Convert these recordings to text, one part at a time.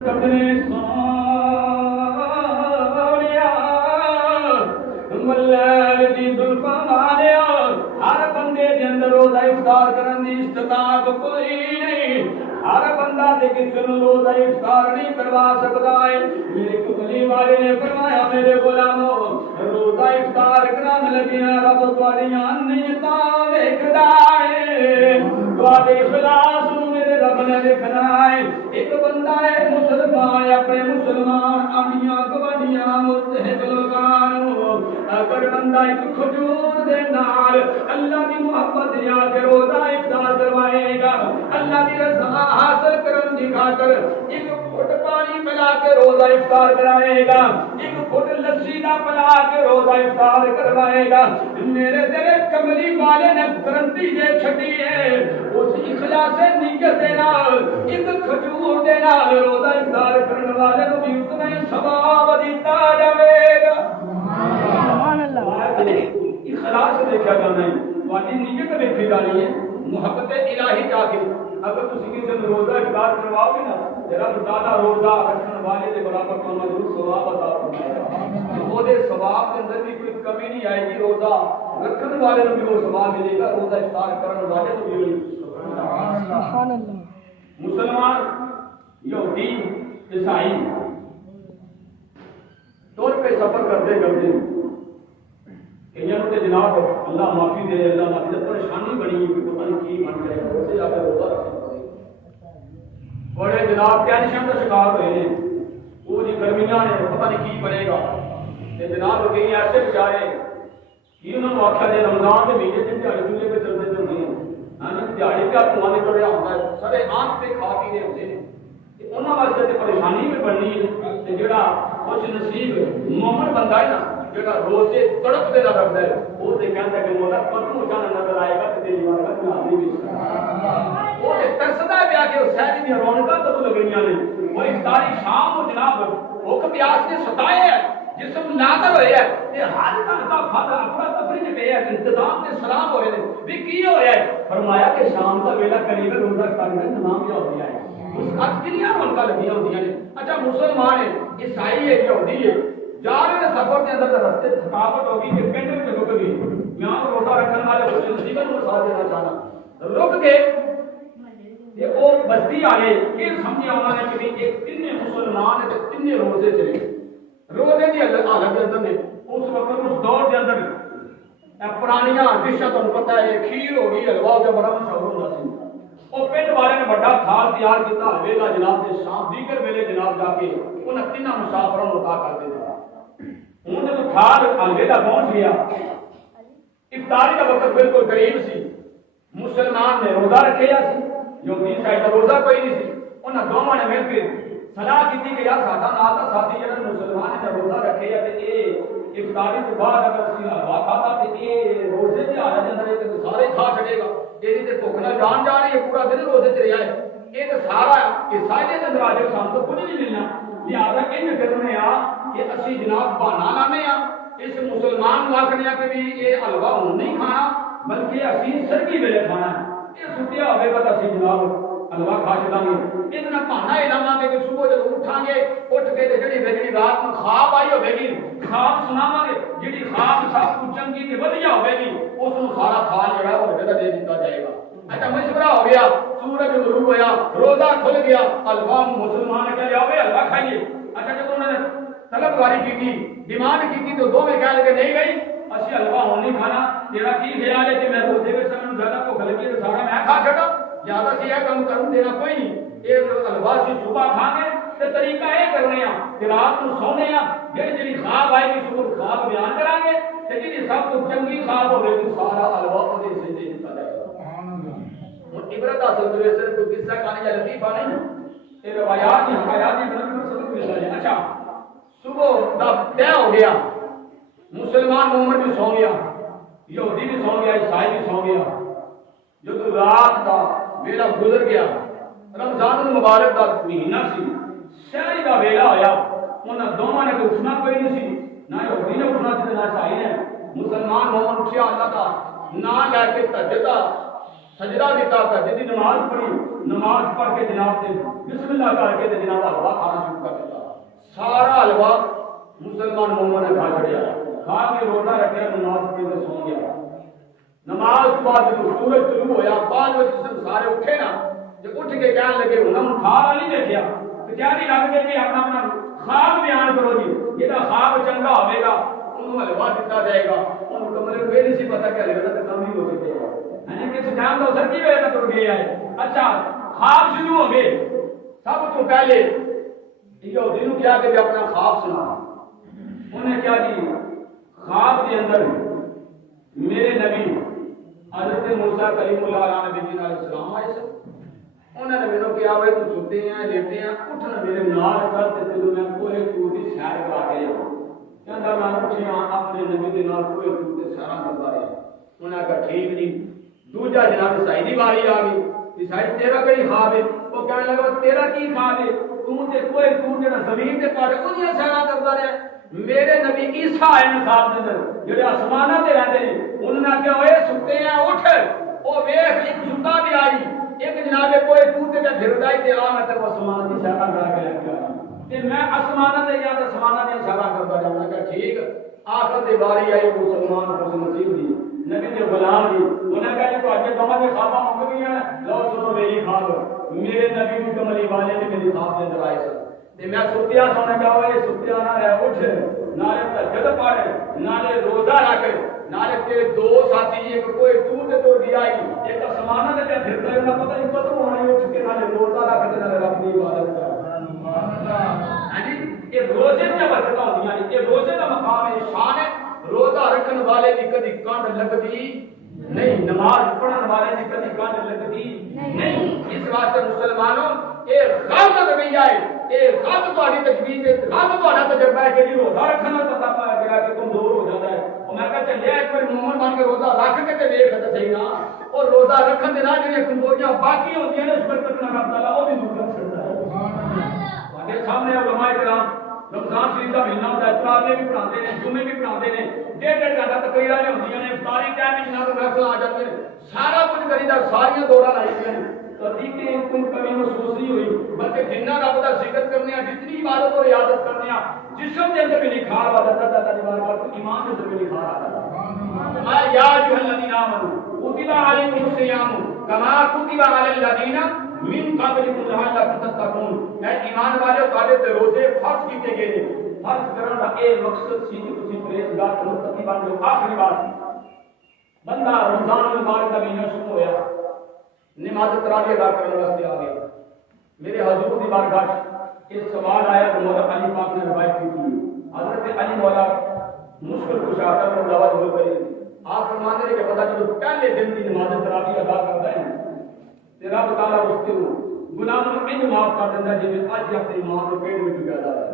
کبنے سونیا ملال دی زلفاں والیا ہر بندے دے اندر روزہ افطار کرن دی استطاعت کوئی نہیں ہر بندہ تے کسے نوں روزہ افطار نہیں کروا سکدا ہے میرے کملی والے نے فرمایا میرے غلامو روزہ افطار کرن لگیا رب تواڈیاں نیتاں ویکھدا ہے تواڈے اخلاص نوں میرے رب نے دیکھنا ہے ایک بندہ ہے مسلمان اپنے مسلمان امیاں گوانیاں مستحب لوگاں اگر بندہ ایک کھجور دے نال اللہ دی محبت یا کے روزہ افطار کروائے گا اللہ دی رضا حاصل کرن دی خاطر ایک گھٹ پانی پلا کے روزہ افطار کرائے گا ایک گھٹ لسی دا پلا کے روزہ افطار کروائے گا میرے تیرے کملی والے نے گارنٹی دے چھڈی ہے اس اخلاص نیت دے نال ایک کھجور دے نال روزہ افطار کرنے والے کو بھی اتنا ہی ثواب دیتا جاوے گا سبحان اللہ اخلاص دیکھا جانا ہے والی نیت دیکھی جانی ہے محبت الہی جا کے اگر تسی کسی نے روزہ افطار کرواؤ گے نا رب تعالی روزہ رکھنے والے کے برابر کو ضرور ثواب عطا فرمائے گا وہ دے ثواب کے اندر بھی کوئی کمی نہیں آئے گی روزہ رکھنے والے کو بھی وہ ثواب ملے گا روزہ افطار کرنے والے کو بھی سبحان اللہ مسلمان یہودی عیسائی طور پہ سفر کرتے کرتے کئیوں تے جناب اللہ معافی دے اللہ معافی دے پریشانی بنی کہ پتہ نہیں کی بن جائے گا اسے آگے روزہ رکھنا پڑے بڑے جناب ٹینشن کا شکار ہوئے ہیں وہ جی گرمیاں نے پتہ نہیں کی بنے گا تے جناب کئی ایسے بیچارے کہ انہوں نے آخیا دے رمضان کے مہینے سے دیہڑی چولہے پہ چلتے چلتے ہیں دیہڑی کا دھواں نکل رہا ہوتا ہے سارے آنکھ پہ کھا پی رہے ہوتے ہیں انہوں واسطے تے پریشانی بھی بننی ہے تے جڑا خوش نصیب مومن بندہ ہے نا جڑا روزے تڑپ دے نہ رکھدا ہے وہ تے کہندا ہے کہ مولا پتو جانا نظر آئے گا تے تیری بارگاہ میں حاضری بھی وہ تے ترسدا ہے کہ وہ سہری دی رونقاں کدوں لگنیاں نے وہ افطاری شام کو جناب بھوک پیاس نے ستائے ہے جسم نادر ہوئے ہے تے ہر گھنٹہ فد افرا تفری نے پہ ہے انتظام تے سلام ہوئے نے بھی کی ہویا ہے فرمایا کہ شام کا ویلا قریب روزہ افطار کا نظام کیا ہو گیا ہے اس اج کنیاں رونقاں لگیاں ہوندیاں نے اچھا مسلمان ہے عیسائی ہے یہودی ہے جا رہے ہیں سفر کے اندر راستے تھکاوٹ ہوگی کہ پنڈ میں رک گئی یہاں روزہ رکھنے والے خوش نصیبوں کو ساتھ دینا چاہنا رک گئے یہ وہ بستی والے یہ سمجھا انہوں نے کہ ایک تین مسلمان ہے تین روزے چلے روزے کی حالت کے اندر نے اس وقت اس دور کے اندر پرانیاں ڈشاں تمہیں پتہ ہے کھیر ہو گئی حلوا ہو گیا بڑا مشہور ہوتا سی وہ پنڈ والے نے بڑا تھال تیار کیا حلوے کا جناب کے شام دیگر ویلے جناب جا کے انہیں تین مسافروں کو عطا کر دیتا ہوں جب تھال حلوے کا پہنچ گیا افطاری کا وقت بالکل قریب سی مسلمان نے روزہ رکھے یا سی یہودی شاید روزہ کوئی نہیں سی انہاں دونوں نے مل کے صلاح کی کہ یار ساڈا نال دا ساتھی جڑا مسلمان نے روزہ رکھے یا تے اے افطاری تو بعد اگر اسی حلوا کھاتا تے اے روزے دی حالت اندر تے سارے کھا چھڑے گا اے تے بھوک نال جان جا رہی ہے پورا دن روزے چ رہیا ہے اے تے سارا اے سارے دے اندر آجے سان تو کچھ نہیں ملنا لہذا ان کرنے آ کہ اسی جناب بہانا لانے آ اس مسلمان کو آخنے آ کہ بھی یہ حلوا ہوں نہیں کھانا بلکہ اسی سرگی ویلے کھانا ہے یہ چھٹیا ہوئے گا تو اسی جناب حلوا کھا چلا گے اتنا بہانا یہ لاواں گے کہ صبح جب اٹھاں گے اٹھ کے جڑی رات میں خواب آئی ہوے گی خواب سناواں گے جڑی خواب سب کو چنگی تے ودیا ہوے گی اس نوں سارا کھال جڑا وہ جگہ دے دتا جائے گا اچھا مشورہ ہو گیا سورج غروب ہوا روزہ کھل گیا حلوا مسلمان نے کہا آوے حلوا کھائیے اچھا جب انہوں نے طلب واری کی ڈیمانڈ کی تو دو میں کہہ لگے نہیں گئی اسی حلوا ہوں نہیں کھانا تیرا کی خیال ہے کہ میں روزے میں سمجھ زیادہ کو گل کے سارا میں کھا چھڑا زیادہ سی یہ کام کروں دینا کوئی نہیں یہ حلوا سی صبح کھا گے تو طریقہ یہ کرنے ہیں کہ رات کو سونے ہیں جڑی خواب آئے گی صبح خواب بیان کریں گے جی سب کو چنگی خواب ہوگی تو سارا حلوا وہ دے سے دے دیتا جائے گا عبرت حاصل کرے صرف کوئی قصہ کہانی یا لطیفہ نہیں یہ روایات کی حکایات کی بنا سب ملتا ہے اچھا صبح دا طے ہو گیا مسلمان مومن بھی سو گیا یہودی بھی سو گیا عیسائی بھی سو گیا جب رات کا ویلا گزر گیا رمضان المبارک کا مہینہ سی سحری کا ویلا آیا انہاں دونوں نے اٹھنا کوئی نہیں سی نہ یہودی نے اٹھنا سی نہ عیسائی نے مسلمان مومن اٹھیا اللہ کا نام لے کے تہجد سجدہ دیتا تہجد دی نماز پڑھی نماز پڑھ کے جناب سے بسم اللہ کر کے جناب حلوا کھانا سارا حلوا مسلمان مومن نے کھا چھڑیا، کھا کے روزہ رکھیا، نماز پڑھ کے سو گیا۔ نماز کے بعد جب سورج طلوع ہویا 5 بجے سے سارے اٹھے نا، جب اٹھ کے کہنے لگے ہم کھا نہیں دیکھیا تو کیا نہیں لگ گئے کہ اپنا اپنا خواب بیان کرو جی، یہ خواب چنگا ہوئے گا انہوں حلوا دیتا جائے گا، انہوں کمرے کو نہیں سی پتا کہ حلوا تو کم ہی ہو چکے ہیں، یعنی کس ٹائم تو سر کی وجہ سے ٹر گیا ہے۔ اچھا خواب شروع ہو گئے، سب تو پہلے یہودی نے کیا کہ اپنا خواب سنا، انہیں کیا جی خواب کے اندر میرے نبی حضرت موسیٰ کلیم اللہ علیہ السلام آئے سے انہوں نے میرے کیا ہوئے تو سوتے ہیں لیٹے ہیں، اٹھنا میرے نال کر تے تینوں میں کوئی توڑی سیر کرا کے جاؤں، کہندا میں اٹھیا اپنے نبی دے نال کوئی توڑی سیر کرتا رہا، انہوں نے کہا ٹھیک نہیں۔ دوجا جناب عیسائی دی باری آ گئی، عیسائی تیرا کوئی خواب ہے؟ وہ کہنے لگا تیرا کی خواب ہے؟ تو تے کوئی تو جڑا زمین تے پڑے انہاں سیر کرتا رہا، میرے نبی عیسیٰ آئے نے خواب دے اندر جڑے آسماناں تے رہندے نے، انہوں نے کہا اوے ستے ہیں اٹھ، او ویکھ ایک ستا بھی آئی، ایک جناب کوئی ٹوٹے تے پھردا تے آ میں تے آسمان دی سیر کرا کے لے کے آیا تے میں آسماناں تے یا آسماناں دی سیر کردا جاواں۔ کہ ٹھیک، آخر دی باری آئی مسلمان حسن نصیب دی نبی دے غلام دی، انہاں کہا جی تواڈے دوواں دی خواباں مک گئیاں، لو سنو میری خواب، میرے نبی دی کملی والے نے میری خواب دے اندر آئے سن تے میں ستیا سونا کہا ہوئے ستیا نہ رہ اٹھ، نالے تہجد پڑھ، نالے روزہ رکھ، نالے تیرے دو ساتھی ایک کوئی دور تے ٹر گیا ہے، ایک آسماناں تے پھردا ہے، انہاں پتہ نہیں کدوں ہونا ہے، اٹھ کے نالے روزہ رکھ تے نالے رب دی عبادت کر۔ ہاں جی یہ روزے دی برکتاں ہوندیاں نے، یہ روزے دا مقام ہے، شان ہے، روزہ رکھن والے دی کدی کانڈ لگدی نہیں، نماز پڑھن والے دی کدی کانڈ لگدی نہیں۔ اس واسطے مسلمانوں اے غلط رویہ ہے، اے غلط تہاڈی تجویز ہے، غلط تہاڈا تجربہ ہے کہ جی روزہ رکھن نال پتہ پایا گیا کہ کمزور ہو جاتا ہے، اور میں کہا چلیا ایک بار مومن بن کے روزہ رکھ کے تے ویکھ تے صحیح نا، اور روزہ رکھن دے نال جڑیاں کمزوریاں باقی ہوندیاں نے اس برکت نال رب تعالیٰ وہ بھی دور کر چھڑدا ہے۔ تہاڈے سامنے علماء کرام رمضان شریف کا مہینہ ہوتا ہے، تراویح بھی پڑھاتے ہیں، جمعے بھی پڑھاتے ہیں، 1.5 گھنٹہ تقریراں ہوندیاں نے، افطاری ٹائم میں جناب محفل آ جاتے ہیں، سارا کچھ کریدا، ساریاں دورہ لائی ہیں، کبھی کہ کوئی کمی محسوس نہیں ہوئی، بلکہ جنہ رب دا ذکر کرنے ہیں، جتنی عبادت اور عیادت کرنے ہیں، جسم کے اندر بھی نکھار آ جاتا ہے، اللہ بارگاہ تو ایمان کے اندر بھی نکھار آ جاتا ہے۔ یا ایھا الذین آمنوا کتب علیکم الصیام کما کتب علی الذین من قبلکم لعلکم تتقون، اے ایمان والو تہاڈے تے روزے فرض کیتے گئے نے، فرض کرن دا اے مقصد سی کہ تسی پرہیزگار تے متقی بن جاؤ۔ آخری بات، بندہ رمضان المبارک کا مہینہ شروع ہویا، نماز تراویح ادا کرنے واسطے آ گیا، میرے حضور دی بارگاہ ایک سوال آیا کہ مولا علی پاک نے روایت کی تھی، حضرت علی مولا مشکل کشا کر ملاوت ہو گئی، آپ فرماتے ہیں کہ پتہ جو پہلے دن کی نماز تراویح ادا کرتا ہے تے رب تعالیٰ اس کے گناہوں کو انج معاف کر دیتا ہے جی اج اپنی ماں کے پیٹ میں پیدا ہے۔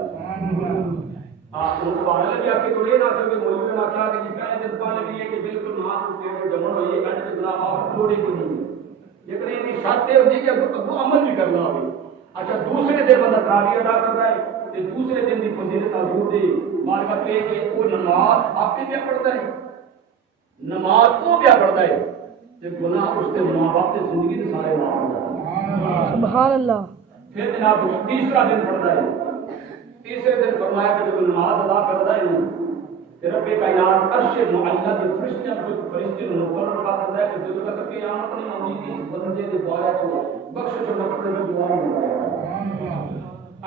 آپ کو سبحان اللہ کیا کہ تو یہ نہ کہ مولوی نے کہا کہ جی پہلے دن پہلے بھی یہ کہ بالکل ماں کے پیٹ میں جمن ہوئی ہے، انج گناہ معاف تھوڑی کو نہیں، لیکن یہ شرط ہے کہ ابو عمل بھی کرنا ہوگی۔ اچھا دوسرے دن بندہ تراویح ادا کرتا ہے تے دوسرے دن کی فضیلت حضور دی بارگاہ پہ کہ وہ نماز آپ بھی پڑھتا ہے، نماز وہ کیا پڑھتا ہے کہ گناہ اس کے ماں باپ کی زندگی کے سارے معاف ہو جاتے ہیں۔ سبحان اللہ۔ پھر جناب تیسرا دن پڑھتا ہے، تیسرے دن فرمایا کہ جب نماز ادا کرتا ہے کہ رب کائنات عرش معلّہ کے فرشتیاں کو فرشتے مقرر کرتا ہے کہ جب تک قیامت نہیں ہوگی کہ اس بندے کے بارے کو بخشش و مغفرت میں دعا مانگتا ہے۔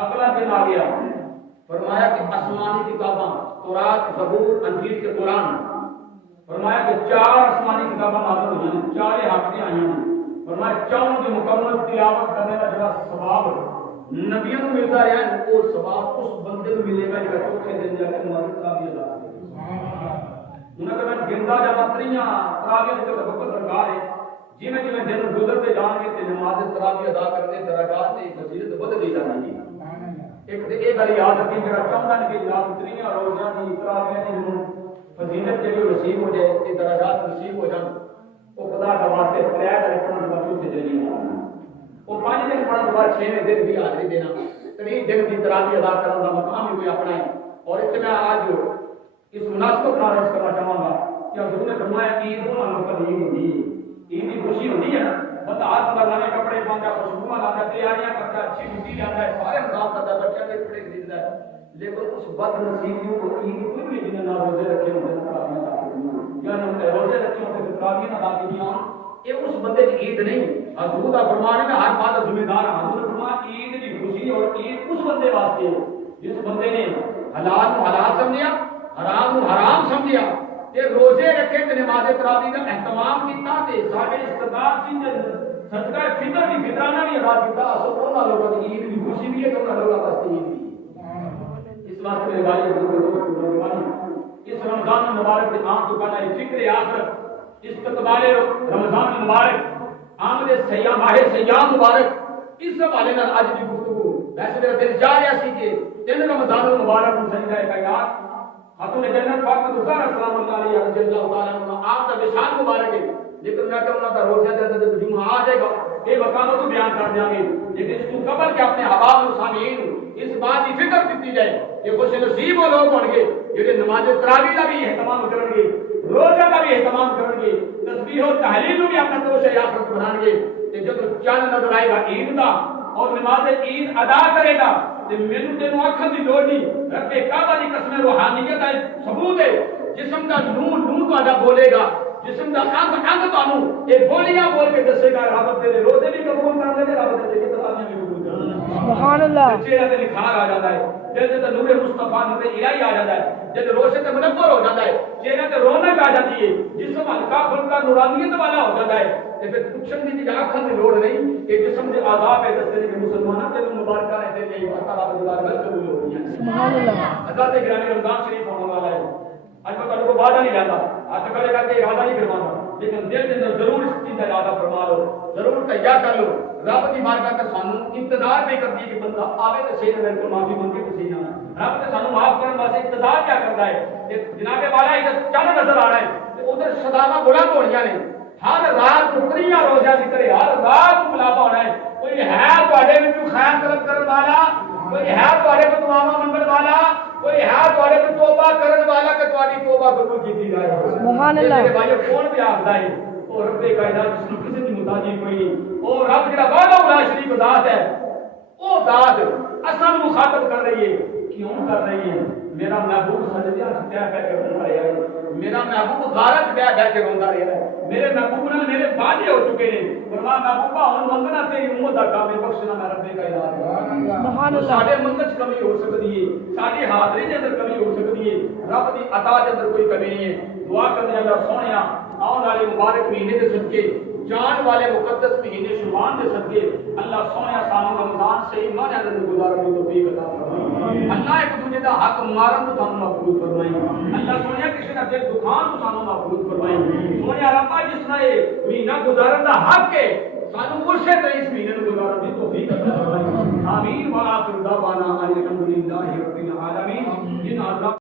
اگلا دن آ گیا، فرمایا کہ آسمانی کتاباں تورات، زبور، انجیل کے قرآن، فرمایا کہ 4 آسمانی کتاباں نازل ہوئی ہیں، 4 ہفتے آئی ہیں، فرمایا 4 کی مکمل تلاوت کرنے کا جو ثواب نبیوں کو ملتا ہے وہ ثواب اس بندے کو ملے گا جو چوتھے دن جا کے نماز تراویح ادا کرے۔ انہوں نے کہا گندا جمع تریاں تراویح کے وقت درکار ہے، جویں جویں دن گزرتے جان گے تے نماز تراویح ادا کرتے درجات تے فضیلت بدلتی جانی ہے۔ ایک تے یہ گل یاد رکھیں جڑا چاہندا ہے کہ جناب تریاں روزیاں دی تراویح دی فضیلت جڑی نصیب ہو جائے تے درجات نصیب ہو جان، وہ خدا کا واسطے پرہیز رکھنا دا چوتھے دن نہیں ہونا، وہ 5 دن پڑھن کے بعد 6ویں دن بھی حاضری دینا، 3 دن کی تراویح ادا کرنے کا مقام بھی کوئی اپنا ہے۔ اور اس میں آج اس مناسبت نال عرض کرنا چاہوں گا کہ حضور نے فرمایا عید انہاں قدیم ہوندی ہے، عید کی خوشی ہوندی ہے نا، بندہ ہاتھ میں نئے کپڑے پاوندا، خوشبو لاتا، تیاریاں کرتا، اچھی روٹی لاتا ہے، سارے نظام کرتا، بچوں کے کپڑے خریدتا ہے، لیکن اس بد نصیبیوں کو عید کوئی بھی جنہیں نہ روزے رکھے ہوتے ہیں تراویح ادا کی، یا نہ روزے رکھے ہوتے ہیں تراویح ادا کی، یہ اس بندے کی عید نہیں۔ حضور کا فرمان ہے میں ہر بات ذمہ دار ہوں۔ حضور نے فرمایا عید کی خوشی اور عید اس بندے واسطے ہے جس بندے نے حلال کو حلال سمجھا، حرام کو حرام سمجھا، تے روزے رکھے تے نماز تراویح کا اہتمام کیتا تے سارے استقامت سی صدقہ فطر بھی فطرانہ بھی ادا کیتا، اصل انہاں لوگوں کی عید کی خوشی بھی ہے تے انہاں لوگوں واسطے عید بھی۔ اس واسطے میرے بھائی اس رمضان مبارک کے عام تو کہنا ہے فکر آخرت، استقبال رمضان مبارک، آمد سیام ماہ سیام مبارک، اس حوالے نال اج دی گفتگو ویسے میرا دل چاہ رہا سی کہ تین رمضان المبارک نوں سجدہ کائنات خاتون جنت فاطمہ الزہرا سلام اللہ علیہا رضی اللہ تعالی عنہ آپ کا وصال مبارک ہے، لیکن میں کہوں گا روزہ دے جمعہ آ جائے گا یہ مقام تو بیان کر دیں گے، لیکن اس کو قبل کے اپنے احباب و سامعین اس بات کی فکر دیتی جائے کہ خوش نصیب وہ لوگ ہوں گے جڑے نماز تراویح کا بھی اہتمام کریں گے، روزہ کا بھی اہتمام کریں گے، تسبیح و تحلیل بھی اپنا توجہ آخرت بنائیں گے، کہ جب چاند نظر آئے گا عید کا اور نماز عید ادا کرے گا تے مینوں تینوں آکھن دی لوڑ نہیں، رب کعبہ دی قسم روحانیت ہے ثبوت ہے، جسم کا نور نور تہاڈا بولے گا، جسم کا انگ انگ تانوں اے بولیاں بول کے دسے گا، رب تیرے روزے بھی قبول کر دے گا، رب تیرے تراویح بھی قبول کر دے گا۔ سبحان اللہ۔ چہرے تے نکھار آ جاتا ہے، جب نور مصطفیٰ نور الہی آ جاتا ہے، جب روشن تے منور ہو جاتا ہے، چہرے تے رونق آ جاتی ہے، جسم ہلکا پھلکا نورانیت والا ہو جاتا ہے، تے پھر پوچھن دی جگہ آکھن دی لوڑ نہیں کہ جسم دے عذاب ہے دستے کہ مسلماناں تے مبارکاں نے تے اللہ تعالی دی بارگاہ قبول ہو گئی ہیں۔ سبحان اللہ۔ حضرت گرامی رمضان شریف ہونے والا ہے، آج میں تمہیں کو وعدہ نہیں لاتا، ہاتھ کھڑے کر کے ارادہ نہیں کروانا، لیکن دل کے اندر ضرور اس چیز کا ارادہ فرما لو، ضرور تیار کر لو، رب کی بارگاہ کا سانوں انتظار بھی کر دی کہ بندہ آوے تے صحیح میرے کو معافی مانگے تے صحیح نہ، رب تے سانوں معاف کرنے واسطے انتظار کیا کرتا ہے کہ جناب والا ادھر چل نظر آ رہا ہے تے ادھر صداواں بلند ہونیاں نے، ہر رات ٹکڑیاں روزہ دی کرے، ہر رات ملابہ ہونا ہے، کوئی ہے تواڈے وچوں خیر طلب کرن والا، کوئی ہے تواڈے کو دعاواں منگن والا، کوئی ہے تواڈے کو توبہ کرن والا کہ تواڈی توبہ قبول کیتی جائے۔ سبحان اللہ۔ میرے بھائیو کون بھی آخدا ہے او رب کائنات جس نوں کسی دی محتاجی کوئی نہیں، او رب جڑا وحدہ لا شریک ذات ہے، او ذات اساں مخاطب کر رہی ہے، کیوں کر رہی ہے؟ میرا محبوب سجدے وچ بیٹھ کے روندا رہیا ہے، میرا محبوب غارت بیٹھ کے روندا رہیا ہے، میرے محبوب نال میرے وعدے ہو چکے ہیں، فرمایا محبوبہ ہن منگنا تیری امت دا کام ہے، بخشنا میں رب کائنات ہے۔ سبحان اللہ۔ ساڈے منگل چ کمی ہو سکتی ہے، ساڈی حاضری دے اندر کمی ہو سکتی ہے، رب دی عطا دے اندر کوئی کمی نہیں ہے۔ دعا کرنے اللہ سونیا آؤں والے مبارک مہینے دے صدقے، جان والے مقدس مہینے شعبان دے صدقے اللہ سونیا سانو رمضان صحیح معنی اندر گزارن دی توفیق عطا فرمائے، اللہ ایک دوسرے دا حق مارن تو سانو محفوظ فرمائے، اللہ سونیا کسی دا دل دکھان تو سانو محفوظ فرمائے، سونیا ربا جس طرح یہ مہینہ گزارن دا حق ہے سانو اسی طرح اس مہینے نوں گزارن دی توفیق عطا فرمائے۔ آمین وآخر دعوانا ان الحمد للہ رب العالمین۔